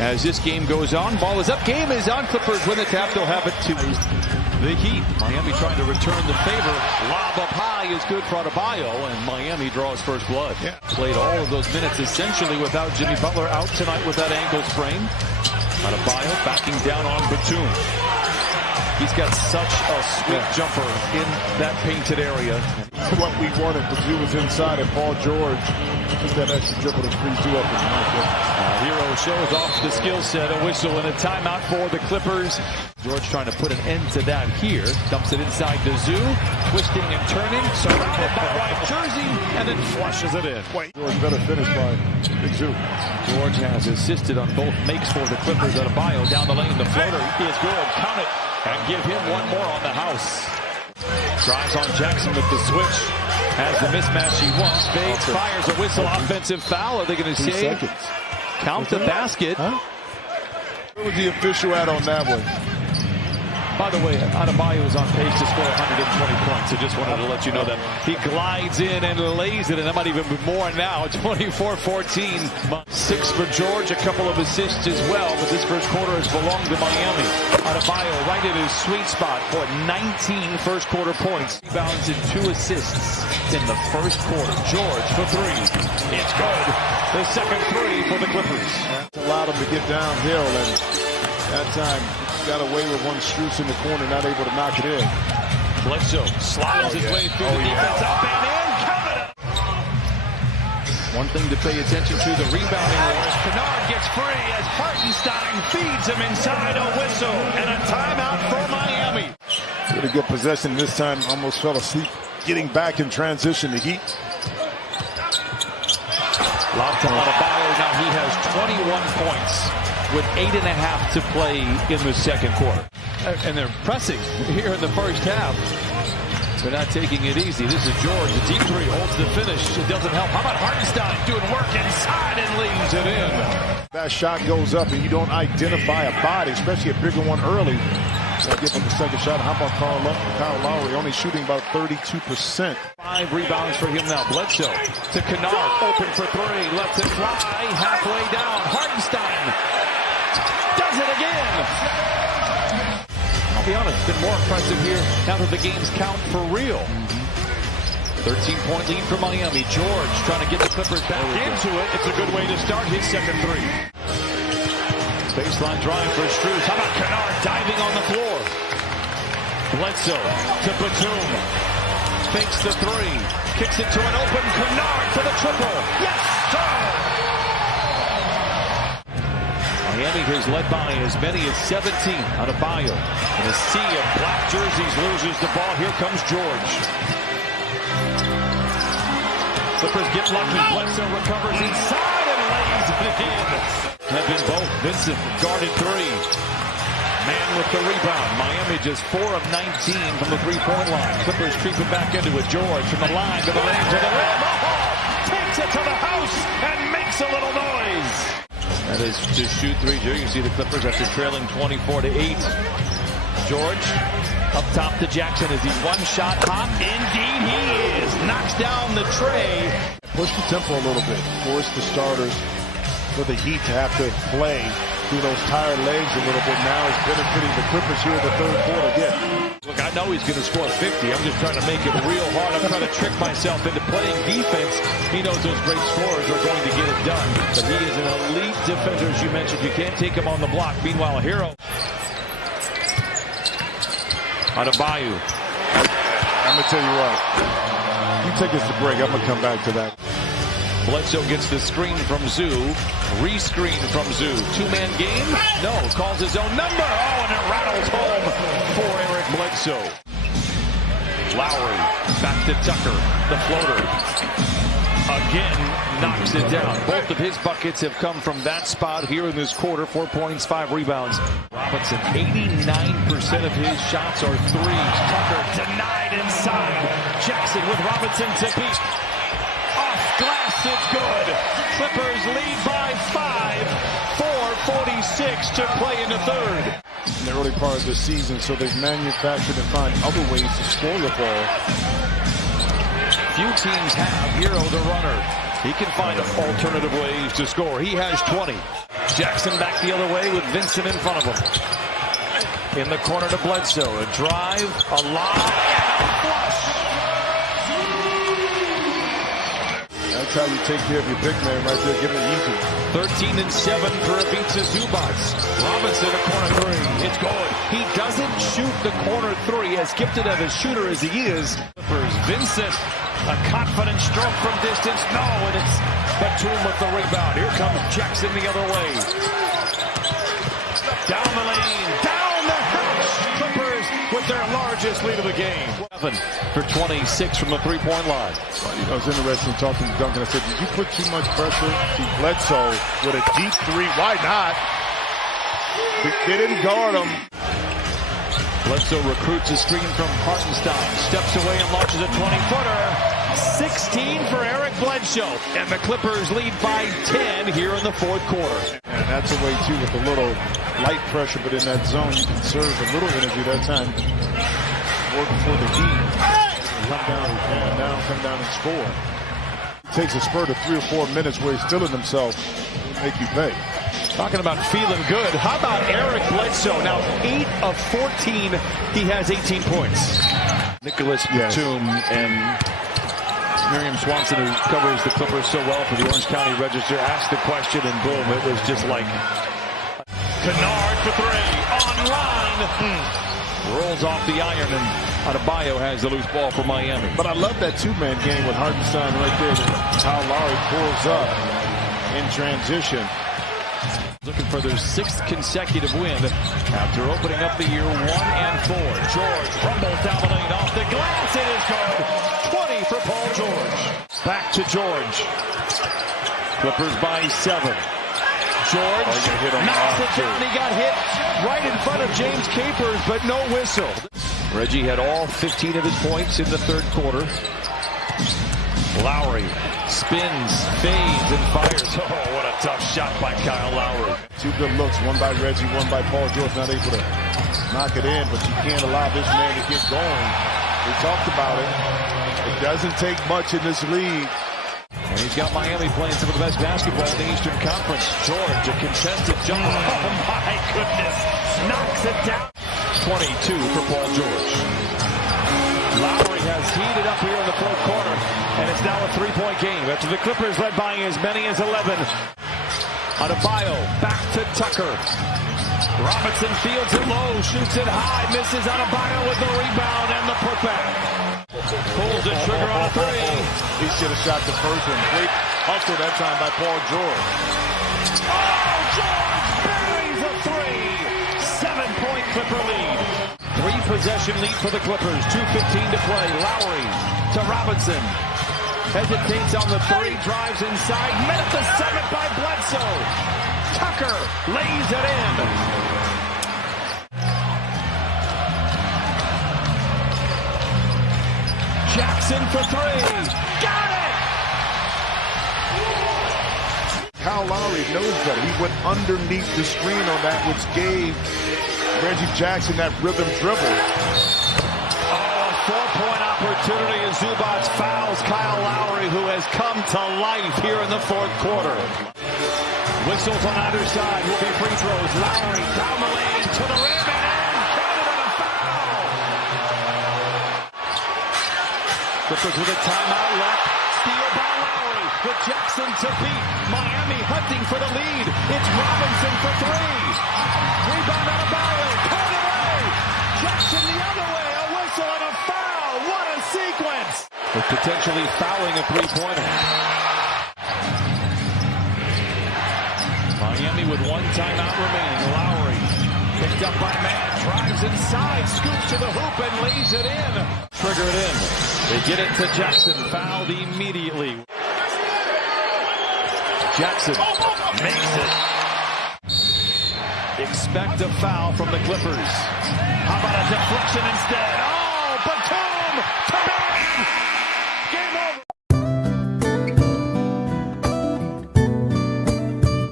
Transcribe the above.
As this game goes on, ball is up, game is on. Clippers win the tap, they'll have it to the Heat. Miami trying to return the favor. Lob up high is good for Adebayo, and Miami draws first blood. Yeah. Played all of those minutes essentially without Jimmy Butler, out tonight with that ankle sprain. Adebayo backing down on Batum. He's got such a sweet jumper in that painted area. What we wanted to do was inside, and Paul George took that extra dribble to 3-2 up. Hero shows off the skill set, a whistle and a timeout for the Clippers. George trying to put an end to that here. Dumps it inside the zoo, twisting and turning, surrounded by white jersey, and then flushes it in. George better finish by Big Zoo. George has assisted on both makes for the Clippers. Adebayo down the lane, the floater is good. Count it, and give him one more on the house. Drives on Jackson with the switch. Has the mismatch he wants. Fades, fires a whistle, offensive foul. Are they going to say? Count the basket. Where was the official at on that one? By the way, Adebayo is on pace to score 120 points. So just wanted to let you know that he glides in and lays it, and that might even be more now. 24-14. 6 for George, a couple of assists as well, but this first quarter has belonged to Miami. Adebayo right at his sweet spot for 19 first quarter points. Rebounds and 2 assists in the first quarter. George for 3. It's good. The second 3 for the Clippers. That allowed him to get downhill, and that time got away with one Strus in the corner, not able to knock it in. Bledsoe slides his way through the defense, up and in, count it up. One thing to pay attention to, the rebounding wars. Kennard gets free as Hartenstein feeds him inside, a whistle and a timeout for Miami. Really good possession this time, almost fell asleep. Getting back in transition, the Heat. Lob to Adebayo, now he has 21 points. With 8.5 to play in the second quarter. And they're pressing here in the first half. They're not taking it easy. This is George. The deep 3 holds the finish. It doesn't help. How about Hartenstein doing work inside and leaves it in? That shot goes up and you don't identify a body, especially a bigger one early. So give him the second shot. How about Kyle Lowry only shooting about 32%? 5 rebounds for him now. Bledsoe to Kennard. Open for 3. Lets it fly. Halfway down. Hartenstein does it again. I'll be honest, it's been more impressive here now that the games count for real. 13-point lead for Miami. George trying to get the Clippers back into it. It's a good way to start his second 3. Baseline drive for Strus. How about Kennard diving on the floor? Bledsoe to Batum. Fakes the 3. Kicks it to an open Kennard for the triple. Yes, sir! Miami has led by as many as 17. Adebayo in a sea of black jerseys loses the ball. Here comes George. Clippers get lucky. Bledsoe recovers inside and lays it in. Have been both. Vincent guarded 3. Man with the rebound. Miami just 4 of 19 from the 3-point line. Clippers creeping back into it. George from the line to the lane to the rim. Oh, takes it to the house and makes a little noise. That is to shoot 3. Here you see the Clippers after trailing 24-8. George up top to Jackson. Is he one shot hot? Indeed he is. Knocks down the tray. Push the tempo a little bit. Force the starters for the Heat to have to play through those tired legs a little bit. Now is benefiting the Clippers here in the third quarter again. Look, I know he's going to score 50. I'm just trying to make it real hard. I'm trying to trick myself into playing defense. He knows those great scorers are going to get it done. But he is an elite defender, as you mentioned. You can't take him on the block. Meanwhile, a hero. Adebayo. I'm going to tell you what. You take us to break. I'm going to come back to that. Bledsoe gets the screen from Zoo. Re-screen from Zoo. 2-man game? No. Calls his own number. Oh, and it rattles home for Eric Bledsoe. Lowry back to Tucker. The floater. Again, knocks it down. Both of his buckets have come from that spot here in this quarter. 4 points, 5 rebounds. Robinson, 89% of his shots are 3s. Tucker denied inside. Jackson with Robinson to beat. Off glass, it's good. Clippers lead by 5. 4:46 to play in the third. In the early part of the season, so they've manufactured and find other ways to score the ball. Few teams have Hero the runner. He can find alternative ways to score. He has 20. Jackson back the other way with Vincent in front of him. In the corner to Bledsoe. A drive, a lob, and a flush. That's how you take care of your big man right there. Give him it easy. 13-7 for Ivica Zubac. Robinson, a corner three. It's good. He doesn't shoot the corner three, as gifted of a shooter as he is. Vincent, a confident stroke from distance. No, and it's Batum with the rebound. Here comes Jackson the other way. Down the lane, down the house. Clippers with their largest lead of the game. 7 for 26 from the three-point line. Well, you know, it's interesting talking to Duncan. I said, did you put too much pressure to Bledsoe with a deep three? Why not? They didn't guard him. Bledsoe recruits a screen from Hartenstein. Steps away and launches a 20-footer. 16 for Eric Bledsoe. And the Clippers lead by 10 here in the fourth quarter. And that's a way, too, with a little light pressure, but in that zone, you can serve a little energy that time. Working for the Heat. Come down and score. It takes a spurt of 3 or 4 minutes where he's feeling himself. It'll make you pay. Talking about feeling good. How about Eric Bledsoe? Now, 8 of 14, he has 18 points. Nicholas Batum and Miriam Swanson, who covers the Clippers so well for the Orange County Register, asked the question, and boom, it was just like Kennard for three. Online. Rolls off the iron, and Adebayo has the loose ball for Miami. But I love that two-man game with Hartenstein right there. Kyle Lowry pulls up in transition. Looking for their 6th consecutive win after opening up the year 1-4. George rumbles down the lane off the glass. It is good. 20 for Paul George. Back to George. Clippers by 7. George knocks it down. He got hit right in front of James Capers, but no whistle. Reggie had all 15 of his points in the third quarter. Lowry spins, fades, and fires. Oh, what a tough shot by Kyle Lowry. 2 good looks, one by Reggie, one by Paul George. Not able to knock it in, but you can't allow this man to get going. We talked about it. It doesn't take much in this league. And he's got Miami playing some of the best basketball in the Eastern Conference. George, a contested jump. Oh, my goodness. Knocks it down. 22 for Paul George. Lowry has heated up here in the fourth quarter, and it's now a 3-point game after the Clippers led by as many as 11. Adebayo back to Tucker. Robinson fields it low, shoots it high, misses. Adebayo with the rebound and the putback. Pulls the trigger on a three. He should have shot the first one. Great hustle that time by Paul George. Oh, George buries a three. 7-point Clipper lead. 3-possession lead for the Clippers. 2:15 to play. Lowry to Robinson. Hesitates on the three, drives inside. Met at the 7th by Bledsoe. Tucker lays it in. Jackson for three. Got it! Kyle Lowry knows better. He went underneath the screen on that, which gave Reggie Jackson that rhythm dribble. Oh, a 4-point opportunity as Zubac fouls Kyle Lowry, who has come to life here in the fourth quarter. Whistles on either side will be free throws. Lowry down the lane to the rim and in. Counted on a foul. Clippers with a timeout left. Steal by Lowry with Jackson to beat. Miami hunting for the lead. It's Robinson for three. Rebound out of Adebayo. Caught away. Jackson the other way. A whistle and a foul. What a sequence. With potentially fouling a three-pointer. Miami with one timeout remaining. Lowry picked up by Mann. Drives inside. Scoops to the hoop and lays it in. Trigger it in. They get it to Jackson. Fouled immediately. Jackson makes it. Expect a foul from the Clippers. How about a deflection instead? Oh, Batum to Mann.